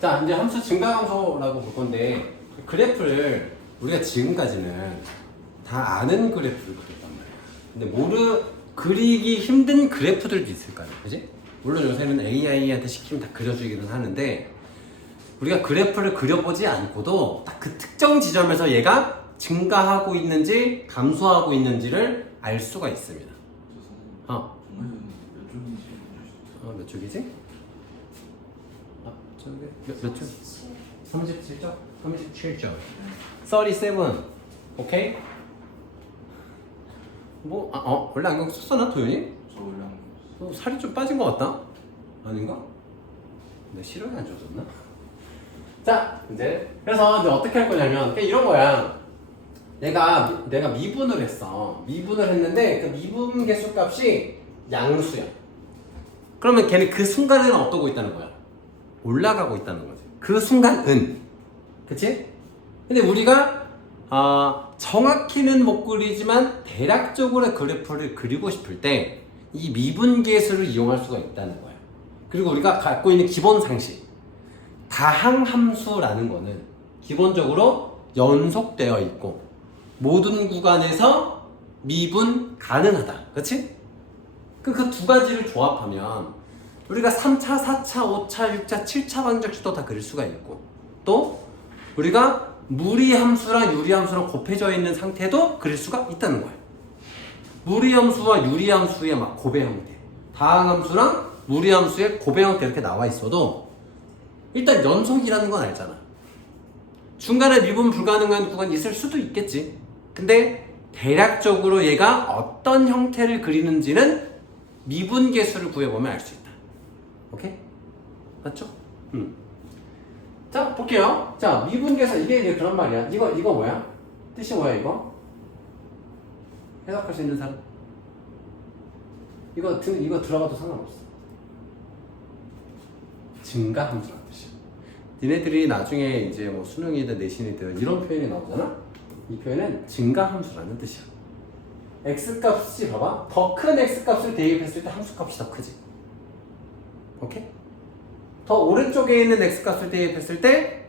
자, 이제 함수 증가함수라고 볼 건데 그래프를 우리가 지금까지는 다 아는 그래프를 그렸단 말이야. 근데 그리기 힘든 그래프들도 있을 거 아니야, 그지? 물론 요새는 AI한테 시키면 다 그려주기는 하는데 우리가 그래프를 그려보지 않고도 딱 그 특정 지점에서 얘가 증가하고 있는지 감소하고 있는지를 알 수가 있습니다. 몇 쪽이지? 몇 쪽? 37쪽? 37쪽. 37. 오케이? 원래 안경 썼었나, 도윤이? 저 원래 안 살이 좀 빠진 것 같다? 아닌가? 내 시력이 안 좋아졌나? 자, 그래서 이제 어떻게 할 거냐면, 그냥 이런 거야. 내가 미분을 했어. 미분을 했는데, 그 미분 개수 값이 양수야. 그러면 걔는 그 순간에는 어떠고 있다는 거야? 올라가고 있다는 거지. 그 순간은. 그치? 근데 우리가, 정확히는 못 그리지만, 대략적으로 그래프를 그리고 싶을 때, 이 미분계수를 이용할 수가 있다는 거야. 그리고 우리가 갖고 있는 기본 상식. 다항함수라는 거는 기본적으로 연속되어 있고 모든 구간에서 미분 가능하다. 그렇지? 그 두 가지를 조합하면 우리가 3차, 4차, 5차, 6차, 7차 방정식도 다 그릴 수가 있고 또 우리가 무리함수랑 유리함수랑 곱해져 있는 상태도 그릴 수가 있다는 거야. 무리함수와 유리함수의 막 고배 형태, 다항함수랑 무리함수의 고배 형태 이렇게 나와 있어도 일단 연속이라는 건 알잖아. 중간에 미분 불가능한 구간이 있을 수도 있겠지. 근데 대략적으로 얘가 어떤 형태를 그리는지는 미분 계수를 구해보면 알 수 있다. 오케이? 맞죠? 자, 볼게요. 자, 미분 계수 이게 이제 그런 말이야. 이거 뭐야? 뜻이 뭐야 이거? 해석할 수 있는 사람? 이거 들어가도 상관없어. 증가함수라는 뜻이야. 니네들이 나중에 이제 뭐 수능이든 내신이든 이런 표현이 나오잖아? 이 표현은 증가함수라는 뜻이야. x값이 봐봐. 더 큰 x값을 대입했을 때 함수값이 더 크지. 오케이? 더 오른쪽에 있는 x값을 대입했을 때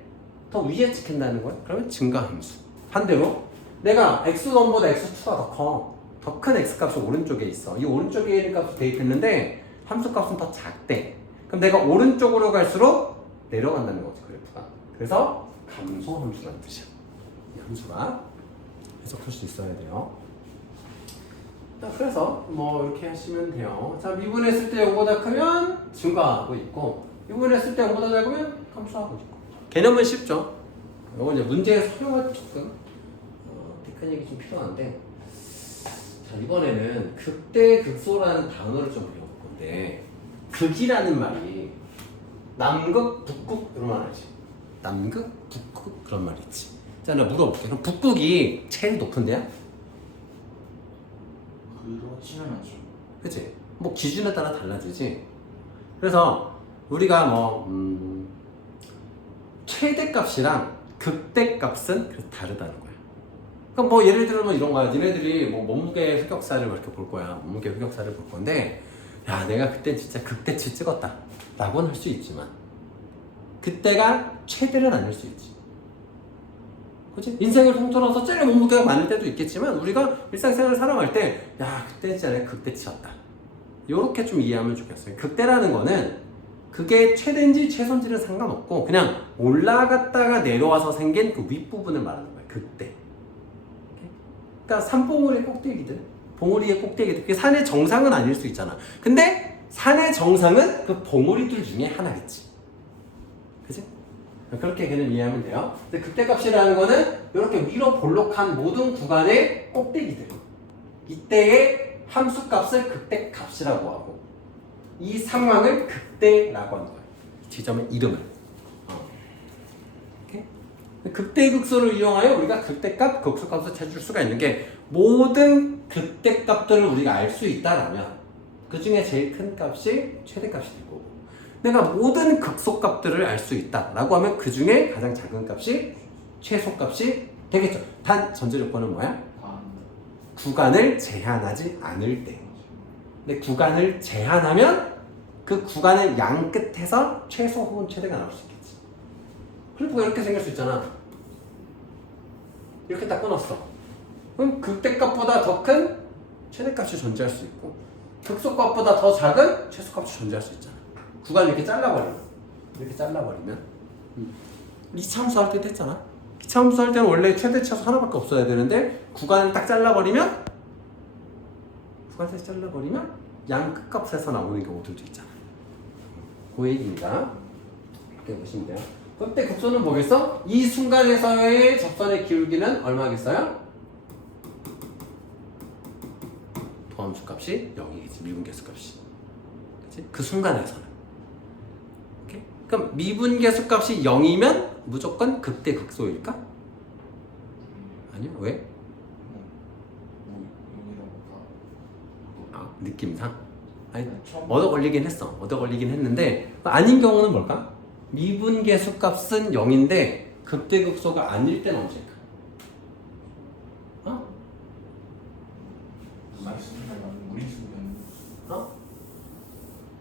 더 위에 찍힌다는 거야. 그러면 증가함수. 반대로 내가 x1보다 x2가 더 커. 더 큰 x값이 오른쪽에 있어. 이 오른쪽에 있는 값을 대입했는데 함수값은 더 작대. 그럼 내가 오른쪽으로 갈수록 내려간다는 거지, 그래프가. 그래서 감소함수라는 뜻이야. 이 함수가 해석할 수 있어야 돼요. 자, 그래서 뭐 이렇게 하시면 돼요. 자, 미분했을 때 0보다 크면 증가하고 있고 미분했을 때 0보다 작으면 감소하고 있고. 개념은 쉽죠. 이건 이제 문제에서 활용할 때 조금 테크닉이 좀 필요한데 자, 이번에는 극대극소라는 단어를 좀 배워볼 건데 극이라는 말이 남극, 북극 이런 말 알지? 남극, 북극 그런 말 있지. 자, 나 물어볼게. 그럼 북극이 제일 높은 데야? 그렇지는 않죠. 그치? 뭐 기준에 따라 달라지지. 그래서 우리가 최대값이랑 극대값은 다르다는 거야. 그럼 뭐 예를 들면 이런 거야. 니네들이 뭐 몸무게 흑역사를 이렇게 볼 거야. 몸무게 흑역사를 볼 건데 야, 내가 그때 진짜 극대치 찍었다 라고는 할 수 있지만 그때가 최대는 아닐 수 있지. 그치? 인생을 통틀어서 제일 몸무게가 많을 때도 있겠지만 우리가 일상생활을 살아갈 때 야, 그때 진짜 내가 극대치였다 요렇게 좀 이해하면 좋겠어요. 극대라는 거는 그게 최대인지 최소인지는 상관없고 그냥 올라갔다가 내려와서 생긴 그 윗부분을 말하는 거야. 극대. 그러니까 산봉우리의 꼭대기들, 봉우리의 꼭대기들. 그게 산의 정상은 아닐 수 있잖아. 근데 산의 정상은 그 봉우리들 중에 하나겠지. 그치? 그렇게 개념 이해하면 돼요. 근데 극대값이라는 거는 이렇게 위로 볼록한 모든 구간의 꼭대기들. 이때의 함수값을 극대값이라고 하고 이 상황을 극대라고 하는 거야. 지점의 이름을. 극대극소를 이용하여 우리가 극대값, 극소값을 찾을 수가 있는 게 모든 극대값들을 우리가 알 수 있다라면 그 중에 제일 큰 값이 최대값이 될 거고 내가 모든 극소값들을 알 수 있다라고 하면 그 중에 가장 작은 값이 최소값이 되겠죠. 단 전제 조건은 뭐야? 구간을 제한하지 않을 때. 근데 구간을 제한하면 그 구간의 양 끝에서 최소 혹은 최대가 나올 수 있겠지. 그래프가 이렇게 생길 수 있잖아. 이렇게 딱 끊었어. 그럼 극대값보다 더 큰 최대값이 존재할 수 있고 극소값보다 더 작은 최소값이 존재할 수 있잖아. 구간을 이렇게 잘라버리면 이차 함수 할 때도 했잖아. 이차 함수 할 때는 원래 최대 차수 하나밖에 없어야 되는데 구간을 딱 잘라버리면 양 끝값에서 나오는 경우들도 있잖아. 그 얘기입니다. 이렇게 보시면 돼요. 그때 극소는 뭐겠어? 이 순간에서의 접선의 기울기는 얼마겠어요? 도함수 값이 0이겠지. 미분계수 값이. 그치? 그 순간에서는. 오케이? 그럼 미분계수 값이 0이면 무조건 극대 극소일까? 아니요. 왜? 아, 느낌상? 아니, 얻어 걸리긴 했는데 아닌 경우는 뭘까? 미분계수 값은 0인데 극대극소가 아닐 때는 언제일까? 어?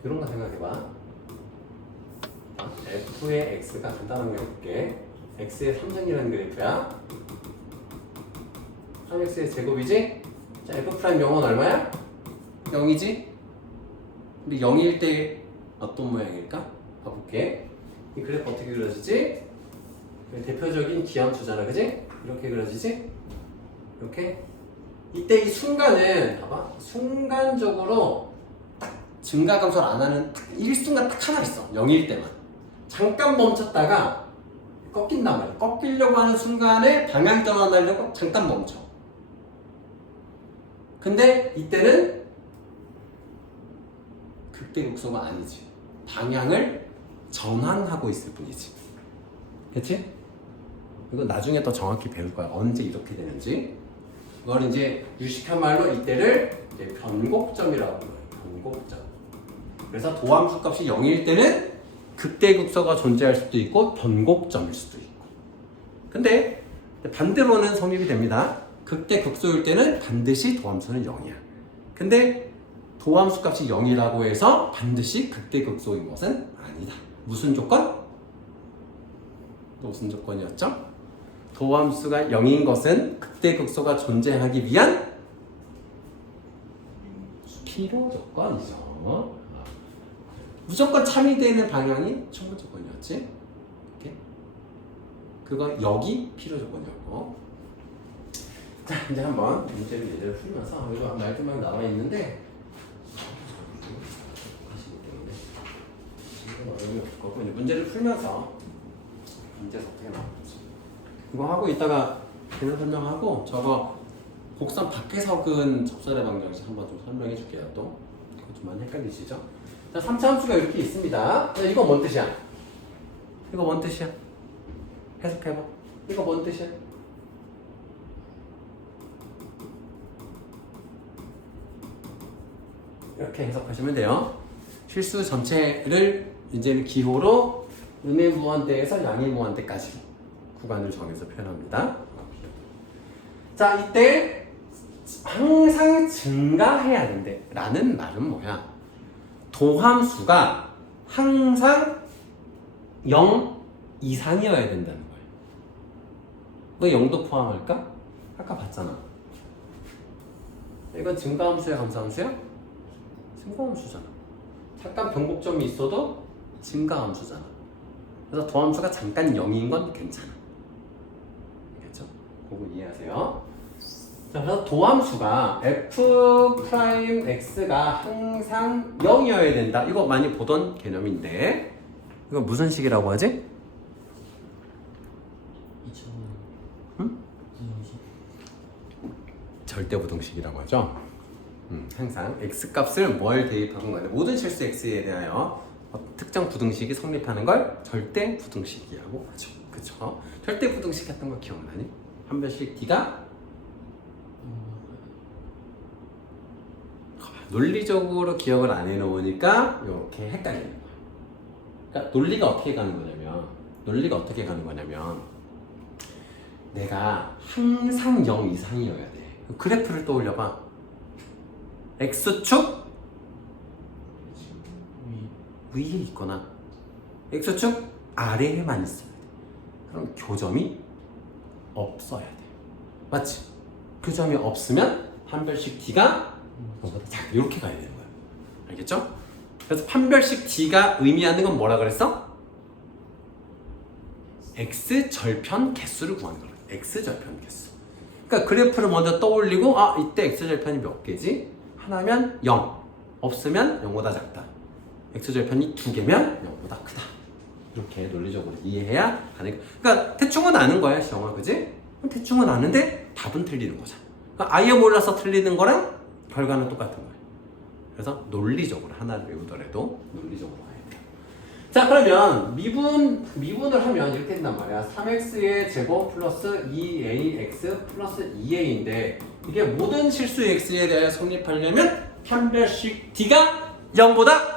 이런 거 생각해봐. f의 x가 간단한 거 해볼게. x의 3승이라는 그래프야. 3x의 제곱이지? 자, f'0은 얼마야? 0이지? 근데 0일 때 어떤 모양일까? 봐볼게. 이 그래프 어떻게 그려지지? 대표적인 기함수잖아, 그지? 이렇게 그려지지? 이렇게. 이때 이 순간은 봐봐, 순간적으로 딱 증가 감소를 안 하는 딱 일순간 딱 하나 있어. 0일 때만 잠깐 멈췄다가 꺾인단 말이야. 꺾이려고 하는 순간에 방향 전환하려고 잠깐 멈춰. 근데 이때는 극대극소가 아니지. 방향을 전환하고 있을 뿐이지. 그치? 이거 나중에 더 정확히 배울 거야. 언제 이렇게 되는지. 그걸 이제 유식한 말로 이때를 이제 변곡점이라고 불러요. 변곡점. 그래서 도함수 값이 0일 때는 극대극소가 존재할 수도 있고 변곡점일 수도 있고. 근데 반대로는 성립이 됩니다. 극대극소일 때는 반드시 도함수는 0이야. 근데 도함수 값이 0이라고 해서 반드시 극대극소인 것은 아니다. 무슨 조건? 또 무슨 조건이었죠? 도함수가 0인 것은 극대극소가 존재하기 위한 필요 조건이죠. 무조건 참이되는 방향이 충분 조건이었지. 오케이? 그건 여기 필요 조건이었고. 자, 이제 한번 문제를 예제를 풀면서 이거 말들만 남아 있는데 어려움이 없을 거고 이제 문제를 풀면서 문제에서 어떻게 나오는지 이거 하고 이따가 계산 설명하고 저거 곡선 밖에서 근 접선의 방정식 한번 좀 설명해 줄게요. 또 그거 좀 많이 헷갈리시죠? 자, 3차 함수가 이렇게 있습니다. 자, 이거 뭔 뜻이야? 이거 뭔 뜻이야? 해석해봐. 이거 뭔 뜻이야? 이렇게 해석하시면 돼요. 실수 전체를 이제는 기호로 음의 무한대에서 양의 무한대까지 구간을 정해서 표현합니다. 자, 이때 항상 증가해야 된대 라는 말은 뭐야? 도함수가 항상 0 이상이어야 된다는 거야. 너 0도 포함할까? 아까 봤잖아. 이건 증가함수야, 감소함수야? 증가함수잖아. 잠깐 변곡점이 있어도 증가함수잖아. 그래서 도함수가 잠깐 0인 건 괜찮아. 알겠죠? 그거 이해하세요? 자, 그래서 도함수가 f'x가 항상 0이어야 된다. 이거 많이 보던 개념인데 이거 무슨 식이라고 하지? 응? 절대부등식이라고 하죠. 항상 x값을 뭘 대입하건 간에 모든 실수 x에 대하여 특정 부등식이 성립하는 걸 절대부등식이라고 하죠. 그쵸? 절대부등식 했던 거 기억나니? 한 번씩 d가 논리적으로 기억을 안 해놓으니까 이렇게 헷갈리는 거야. 그러니까 논리가 어떻게 가는 거냐면 내가 항상 0 이상이어야 돼. 그래프를 떠올려봐. x축 위에 있거나 x축 아래에만 있어야 돼. 그럼 교점이 없어야 돼. 맞지? 교점이 없으면 판별식 D가 이렇게 가야 되는 거야. 알겠죠? 그래서 판별식 D가 의미하는 건 뭐라 그랬어? X절편 개수를 구하는 거야. X절편 개수. 그러니까 그래프를 먼저 떠올리고 이때 X절편이 몇 개지? 하나면 0, 없으면 0보다 작다. X절편이 2개면 0보다 크다. 이렇게 논리적으로 이해해야 가능. 그러니까 대충은 아는 거야, 시영아, 그지? 대충은 아는데 답은 틀리는 거잖아. 그러니까 아예 몰라서 틀리는 거랑 결과는 똑같은 거야. 그래서 논리적으로 하나를 외우더라도 논리적으로 가야 돼요. 자, 그러면 미분을 하면 이렇게 된단 말이야. 3x의 제곱 플러스 2ax 플러스 2a인데 이게 모든 실수의 x에 대해 성립하려면 판별식 D가 0보다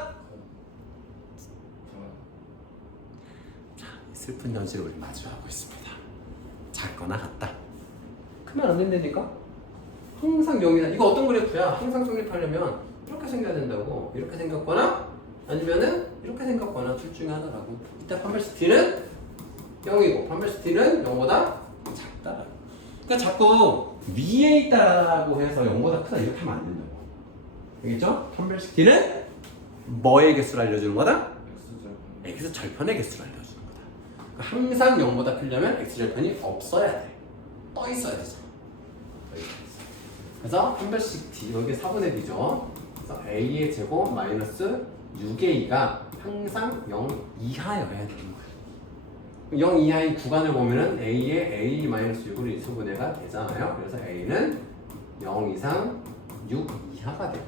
슬픈 현실을 우리 마주하고 있습니다. 작거나 같다. 크면 안 된다니까? 항상 0이다. 이거 어떤 그래프야? 항상 성립하려면 이렇게 생겨야 된다고. 이렇게 생겼거나 아니면은 이렇게 생겼거나 둘 중에 하나라고. 이때 판별식 D는 0이고 판별식 D는 0보다 작다라고. 그러니까 자꾸 위에 있다라고 해서 0보다 크다 이렇게 하면 안 된다고. 알겠죠? 판별식 D는 뭐의 개수를 알려주는 거다? X절편의 개수를 알려주는 거다. 항상 0보다 크려면 X절편이 없어야 돼. 떠 있어야 되잖아. 그래서 판별식 D, 여기 4분의 D죠. 그래서 A의 제곱 마이너스 6A가 항상 0 이하여야 되는 거예요. 0 이하인 구간을 보면은 A의 A 마이너스 6으로 인수분해가 되잖아요. 그래서 A는 0 이상 6 이하가 돼요.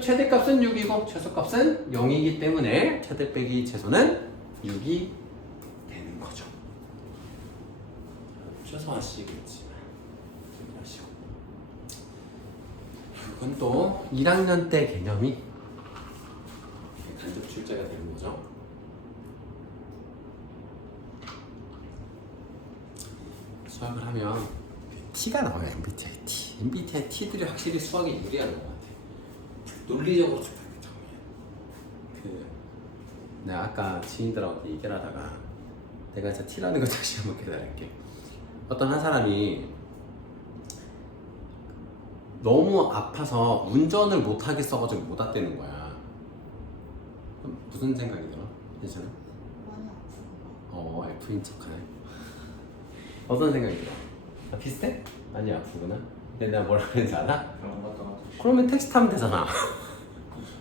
최대값은 6이고 최소값은 0이기 때문에 최대 빼기 최소는 6이 되는 거죠. 최소화시겠지만 하시고. 그건 또 1학년 때 개념이 간접 출제가 되는 거죠. 수학을 하면 T가 나와요. MBTI T. MBTI T들이 확실히 수학에 유리한 것 같아. 논리적으로 내가 아까 지인들하고 얘기를 하다가 내가 진짜 T라는 걸 다시 한번 깨달을게. 어떤 한 사람이 너무 아파서 운전을 못하게 써가지고 못 왔다는 거야. 그럼 무슨 생각이 들어? 괜찮아? F인 척하네. 어떤 생각이 들어? 비슷해? 아니 아프구나. 근데 내가 뭐라 그랬는지 알아? 그러면 택시 타면 되잖아.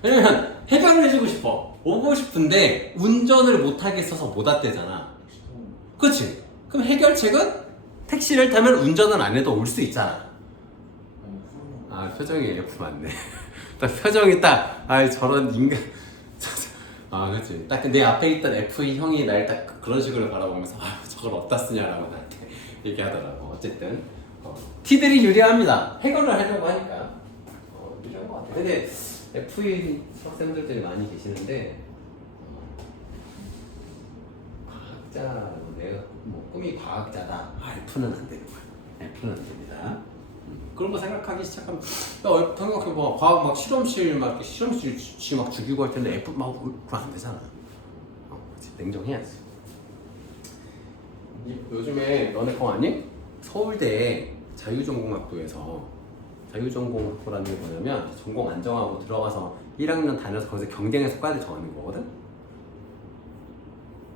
왜냐면 해결을 해주고 싶어. 오고 싶은데 운전을 못하게 써서 못 왔대잖아. 그치? 그럼 해결책은 택시를 타면 운전을 안 해도 올 수 있잖아. 표정이 F 맞네. 딱 표정이 딱 저런 인간. 그치. 딱 내 앞에 있던 F 형이 날 딱 그런 식으로 바라보면서 저걸 어디다 쓰냐라고 나한테 얘기하더라고. 어쨌든 T들이 유리합니다. 해결을 하려고 하니까 유리한 것 같아. 근데 FE 학생들이 많이 계시는데 과학자, 내가 꿈이 과학자다. F는 안 되는 거야. F는 안 됩니다. 그런 거 생각하기 시작하면 생각해봐. 과학 막 실험실 막 실험실 막 죽이고 할 텐데 F 막 그럼 안 되잖아. 냉정해야지. 요즘에 너네 거 아니? 서울대 자유전공학부에서 자유전공학부라는 게 뭐냐면 전공 안 정하고 들어가서 1학년 다녀서 거기서 경쟁해서 과를 정하는 거거든?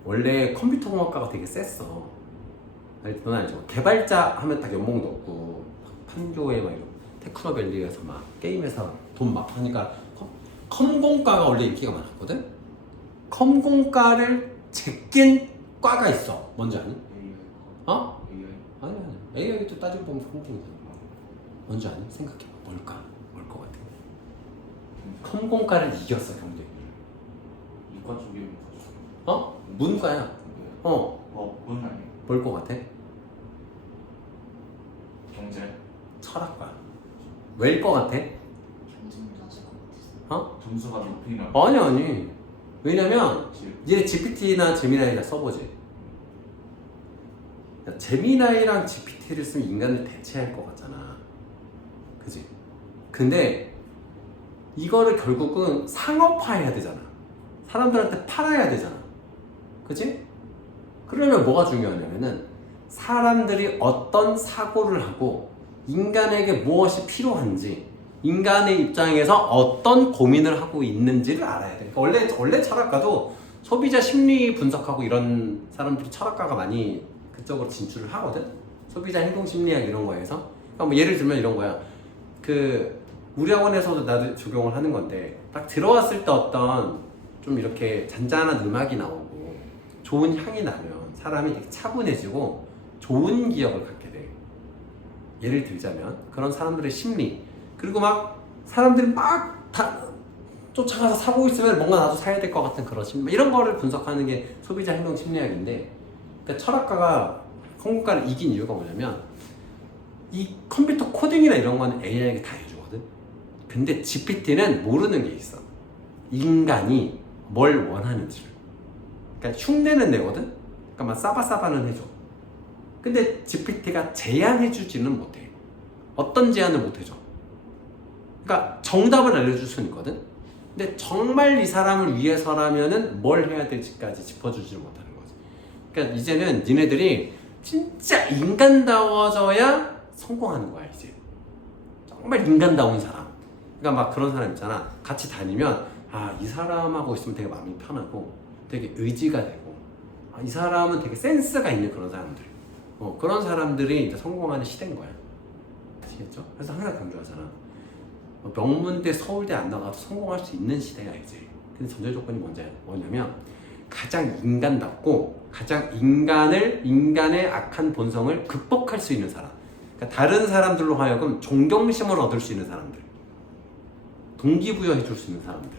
원래 컴퓨터공학과가 되게 셌어. 넌 알죠? 개발자 하면 딱 연봉도 없고 판교에 막 이런 테크노밸리에서 막 게임 회사 돈 막 하니까 컴공과가 원래 인기가 많았거든? 컴공과를 제낀 과가 있어. 뭔지 아니? 아니 AI도 따지고 보면 컴공이잖아. 뭔지 아니? 생각해봐. 뭘까? 뭘 것 같아? 컴공과를 이겼어, 경쟁. 이과 쪽이 문과야. 문 아니에요? 뭘 것 같아? 경제. 철학과. 왜일 것 같아? 점수가 높이나? 아니. 왜냐면 얘 GPT나 제미나이나 써보지. 제미나이랑 GPT를 쓰면 인간을 대체할 것 같잖아. 그지? 근데 이거를 결국은 상업화해야 되잖아. 사람들한테 팔아야 되잖아. 그치? 그러면 뭐가 중요하냐면은 사람들이 어떤 사고를 하고 인간에게 무엇이 필요한지 인간의 입장에서 어떤 고민을 하고 있는지를 알아야 돼. 그러니까 원래 철학가도 소비자 심리 분석하고 이런 사람들이 철학가가 많이 그쪽으로 진출을 하거든. 소비자 행동 심리학 이런 거에서. 그러니까 뭐 예를 들면 이런 거야. 우리 학원에서도 나도 적용을 하는 건데 딱 들어왔을 때 어떤 좀 이렇게 잔잔한 음악이 나오고 좋은 향이 나면 사람이 되게 차분해지고 좋은 기억을 갖게 돼. 예를 들자면 그런 사람들의 심리, 그리고 막 사람들이 막 다 쫓아가서 사고 있으면 뭔가 나도 사야 될 것 같은 그런 심리, 이런 거를 분석하는 게 소비자 행동 심리학인데, 그러니까 철학가가 성공가를 이긴 이유가 뭐냐면 이 컴퓨터 코딩이나 이런 거는 AI에게 다 해주거든. 근데 GPT는 모르는 게 있어. 인간이 뭘 원하는지를. 그러니까 흉내는 내거든. 그러니까 막 싸바싸바는 해줘. 근데 GPT가 제안해주지는 못해. 어떤 제안을 못해줘. 그러니까 정답을 알려줄 수는 있거든. 근데 정말 이 사람을 위해서라면은 뭘 해야 될지까지 짚어주지 못하는 거지. 그러니까 이제는 니네들이 진짜 인간다워져야 성공하는 거야 이제. 정말 인간다운 사람. 그러니까 막 그런 사람 있잖아. 같이 다니면 이 사람하고 있으면 되게 마음이 편하고 되게 의지가 되고, 이 사람은 되게 센스가 있는 그런 사람들. 그런 사람들이 이제 성공하는 시대인 거야. 아시겠죠? 그래서 항상 강조하잖아. 명문대, 서울대 안 나가도 성공할 수 있는 시대야 이제. 근데 전제 조건이 뭐냐면 가장 인간답고 가장 인간의 악한 본성을 극복할 수 있는 사람. 그러니까 다른 사람들로 하여금 존경심을 얻을 수 있는 사람들, 동기부여해 줄 수 있는 사람들,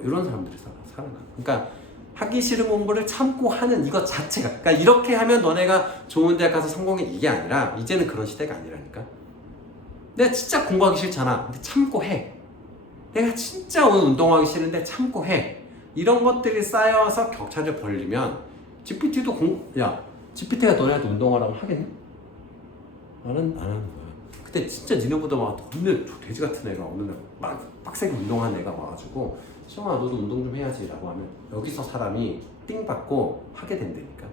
이런 사람들이 살아나. 그러니까 하기 싫은 공부를 참고 하는 이것 자체가, 그러니까 이렇게 하면 너네가 좋은 대학 가서 성공해, 이게 아니라 이제는 그런 시대가 아니라니까. 내가 진짜 공부하기 싫잖아. 근데 참고 해. 내가 진짜 오늘 운동하기 싫은데 참고 해. 이런 것들이 쌓여서 격차를 벌리면 GPT도 GPT가 너네한테 운동하라고 하겠니? 나는 안 하는 거야. 근데 진짜 니네보다 막 없는 돼지 같은 애가 어느 날 막 빡세게 운동한 애가 와가지고 시영아 너도 운동 좀 해야지 라고 하면 여기서 사람이 띵 받고 하게 된다니까.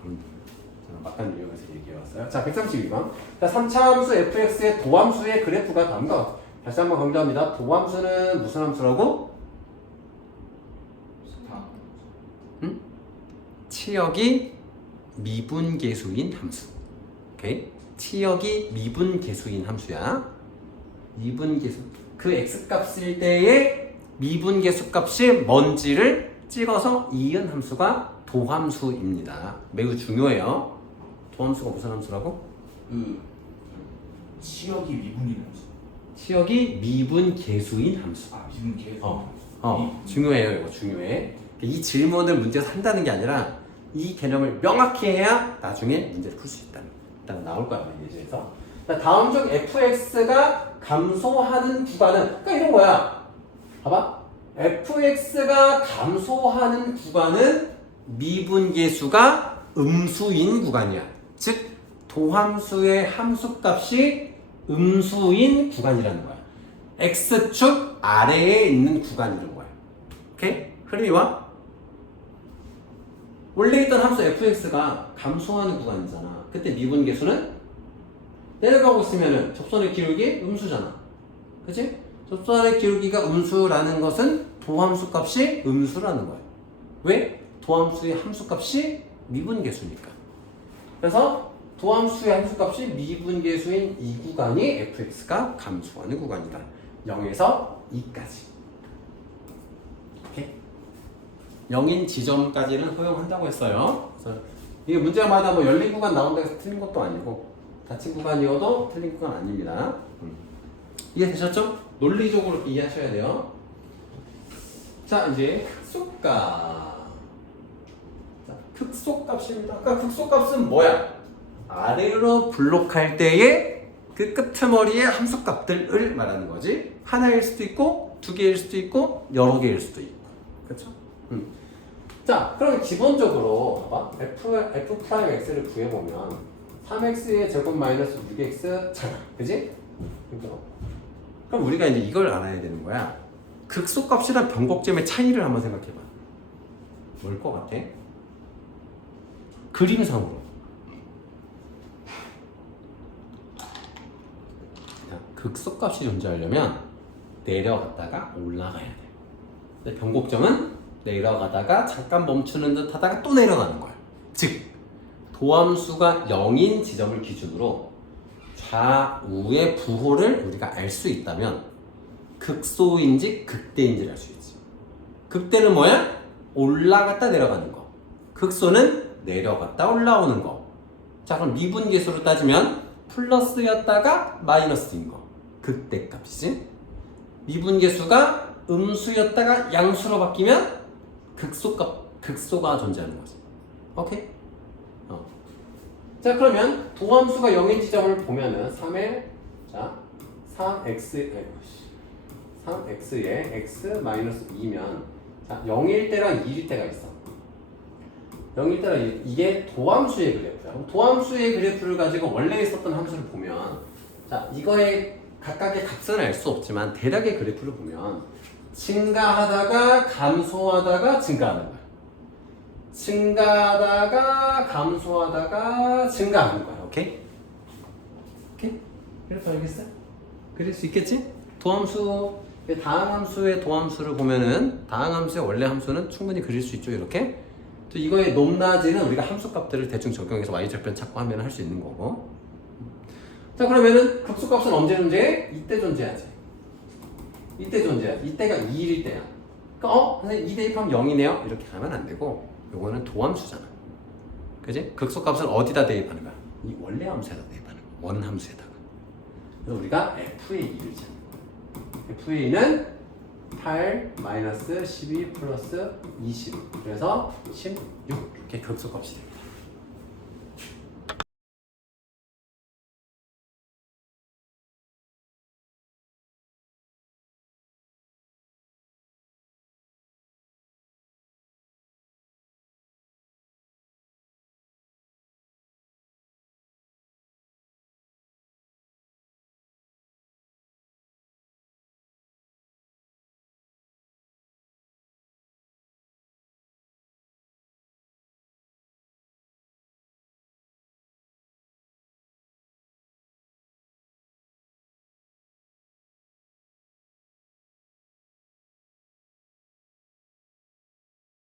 그런 막간 유형에서 얘기해왔어요. 자, 132번. 자, 3차 함수 fx의 도함수의 그래프가 다음과 같다. 다시 한번 강조합니다. 도함수는 무슨 함수라고? 치역이 미분계수인 함수. 오케이? 치역이 미분계수인 함수야. 미분계수. 그 x값일 때의 미분계수 값이 뭔지를 찍어서 이은 함수가 도함수입니다. 매우 중요해요. 도함수가 무슨 함수라고? 치역이 미분인 함수. 치역이 미분계수인 함수. 미분계수. 중요해요. 이거 중요해. 이 질문을 문제에서 한다는 게 아니라 이 개념을 명확히 해야 나중에 문제를 풀 수 있다는. 일단 나올 거야 예제에서. 다음 중 fx가 감소하는 구간은, 그러니까 이런 거야. 봐봐. fx가 감소하는 구간은 미분계수가 음수인 구간이야. 즉 도함수의 함수값이 음수인 구간이라는 거야. x축 아래에 있는 구간이라는 거야. 오케이? 흐름이 와? 원래 있던 함수 fx가 감소하는 구간이잖아. 그때 미분계수는 내려가고 있으면은 접선의 기울기 음수잖아. 그치? 접선의 기울기가 음수라는 것은 도함수 값이 음수라는 거야. 왜? 도함수의 함수값이 미분계수니까. 그래서 도함수의 함수값이 미분계수인 이 구간이 fx가 감소하는 구간이다. 0에서 2까지. 오케이? 0인 지점까지는 허용한다고 했어요. 그래서 이게 문제마다 뭐 열린 구간 나온다고 해서 틀린 것도 아니고 닫힌 구간이어도 틀린 구간 아닙니다. 이해되셨죠? 논리적으로 이해하셔야 돼요. 자, 이제 극소값. 자, 극소값입니다. 그러니까 극소값은 뭐야? 아래로 블록할 때의 그 끄트머리의 함수값들을 말하는 거지. 하나일 수도 있고, 두 개일 수도 있고, 여러 개일 수도 있고. 그렇죠? 자, 그럼 기본적으로 봐봐. f'x를 구해보면 3x의 제곱 마이너스 6x잖아. 그지? 그럼 우리가 이제 이걸 알아야 되는 거야. 극소값이랑 변곡점의 차이를 한번 생각해봐. 뭘 것 같아? 그림상으로 극소값이 존재하려면 내려갔다가 올라가야 돼. 근데 변곡점은 내려가다가 잠깐 멈추는 듯 하다가 또 내려가는 거야. 즉 도함수가 0인 지점을 기준으로 좌우의 부호를 우리가 알 수 있다면 극소인지 극대인지를 알 수 있지. 극대는 뭐야? 올라갔다 내려가는 거. 극소는 내려갔다 올라오는 거. 자, 그럼 미분계수로 따지면 플러스였다가 마이너스인 거. 극대 값이지. 미분계수가 음수였다가 양수로 바뀌면 극소가 존재하는 거지. 오케이? 자, 그러면 도함수가 0인 지점을 보면은 3에 자 3x에 x-2면 자 0일 때랑 2일 때가 있어. 0일 때랑 2일, 이게 도함수의 그래프야. 그럼 도함수의 그래프를 가지고 원래 있었던 함수를 보면 자 이거의 각각의 값은 알 수 없지만 대략의 그래프를 보면 증가하다가 감소하다가 증가하는 거야. 증가하다가 감소하다가 증가하는 거야. 오케이? 오케이? 그래프 알겠어? 그릴 수 있겠지? 도함수 다항함수의 도함수를 보면은 다항함수의 원래 함수는 충분히 그릴 수 있죠. 이렇게. 또 이거의 높낮이는 우리가 함수값들을 대충 적용해서 y절편 찾고 하면 할 수 있는 거고. 자, 그러면은 극소값은 언제 존재해? 이때 존재하지. 이때 존재해. 이때가 2일일 때야. 그러니까 선생님 2 대입하면 0이네요. 이렇게 가면 안 되고 요거는 도함수잖아. 그지? 극소값은 어디다 대입하는 거야? 이 원래 함수에다 대입하는 거야. 원함수에다가. 그래서 우리가 f의 2를 잡는 거야. f의 2는 8 마이너스 12 플러스 20. 그래서 16 이렇게 극소값이 됩니다.